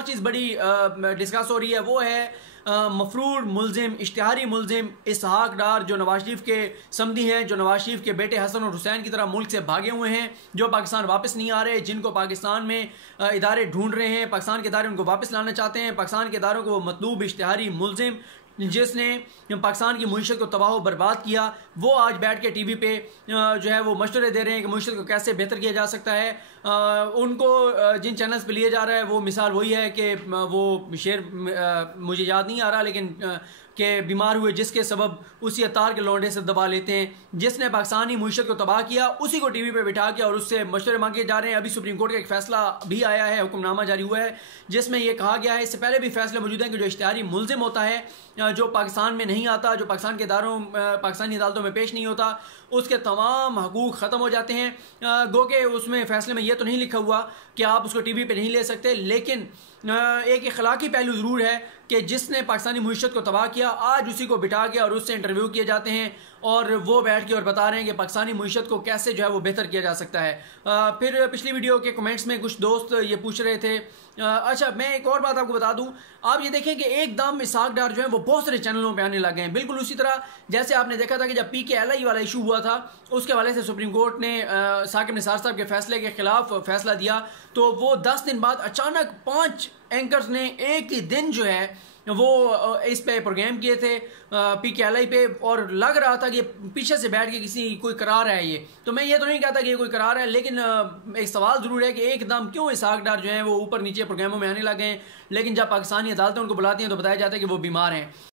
और चीज़ बड़ी डिस्कस हो रही है, वो है मफरूर मुलजिम, इश्तिहारी मुलजिम इसहाक डार, जो नवाज शरीफ के समधी हैं, जो नवाज शरीफ के बेटे हसन और हुसैन की तरह मुल्क से भागे हुए हैं, जो पाकिस्तान वापस नहीं आ रहे, जिनको पाकिस्तान में इदारे ढूंढ रहे हैं, पाकिस्तान के इदारे उनको वापस लाना चाहते हैं। पाकिस्तान के इदारों को मतलूब इश्तिहारी मुलजिम जिसने पाकिस्तान की मुईशत को तबाह बर्बाद किया, वो आज बैठ के टीवी पे जो है वो मशवरे दे रहे हैं कि मुईशत को कैसे बेहतर किया जा सकता है। उनको जिन चैनल्स पे लिया जा रहा है वो मिसाल वही है कि वो शेर मुझे याद नहीं आ रहा, लेकिन के बीमार हुए जिसके सबब उसी अतार के लौंडे से दबा लेते हैं, जिसने पाकिस्तानी मुईशत को तबाह किया उसी को टीवी पे बिठा के और उससे मशवरे मांगे जा रहे हैं। अभी सुप्रीम कोर्ट का एक फैसला भी आया है, हुक्मनामा जारी हुआ है, जिसमें यह कहा गया है, इससे पहले भी फैसले मौजूद हैं कि जो इश्तिहारी मुलजिम होता है, जो पाकिस्तान में नहीं आता, जो पाकिस्तान के इदारों पाकिस्तानी अदालतों में पेश नहीं होता, उसके तमाम हकूक ख़त्म हो जाते हैं। गो के उसमें फैसले में यह तो नहीं लिखा हुआ कि आप उसको टीवी पे नहीं ले सकते, लेकिन एक इखलाकी पहलू ज़रूर है कि जिसने पाकिस्तानी मुईशत को तबाह किया आज उसी को बिठा के और उससे इंटरव्यू किए जाते हैं और वो बैठ के और बता रहे हैं कि पाकिस्तानी मुईशत को कैसे जो है वो बेहतर किया जा सकता है। फिर पिछली वीडियो के कमेंट्स में कुछ दोस्त ये पूछ रहे थे। अच्छा, मैं एक और बात आपको बता दूं, आप ये देखें कि एकदम इसहाक डार जो है वो बहुत सारे चैनलों पे आने लगे हैं, बिल्कुल उसी तरह जैसे आपने देखा था कि जब PKLI वाला इशू हुआ था उसके हवाले से सुप्रीम कोर्ट ने साकिब निसार साहब के फैसले के खिलाफ फैसला दिया, तो वो 10 दिन बाद अचानक 5 एंकर्स ने एक ही दिन जो है वो इस पे प्रोग्राम किए थे PKLI पे, और लग रहा था कि पीछे से बैठ के किसी कोई करार है ये। तो मैं ये तो नहीं कहता कि ये कोई करार है, लेकिन एक सवाल ज़रूर है कि एकदम क्यों इसहाक डार जो है वो ऊपर नीचे प्रोग्रामों में आने लगे हैं, लेकिन जब पाकिस्तानी अदालतें उनको बुलाती हैं तो बताया जाता है कि वो बीमार हैं।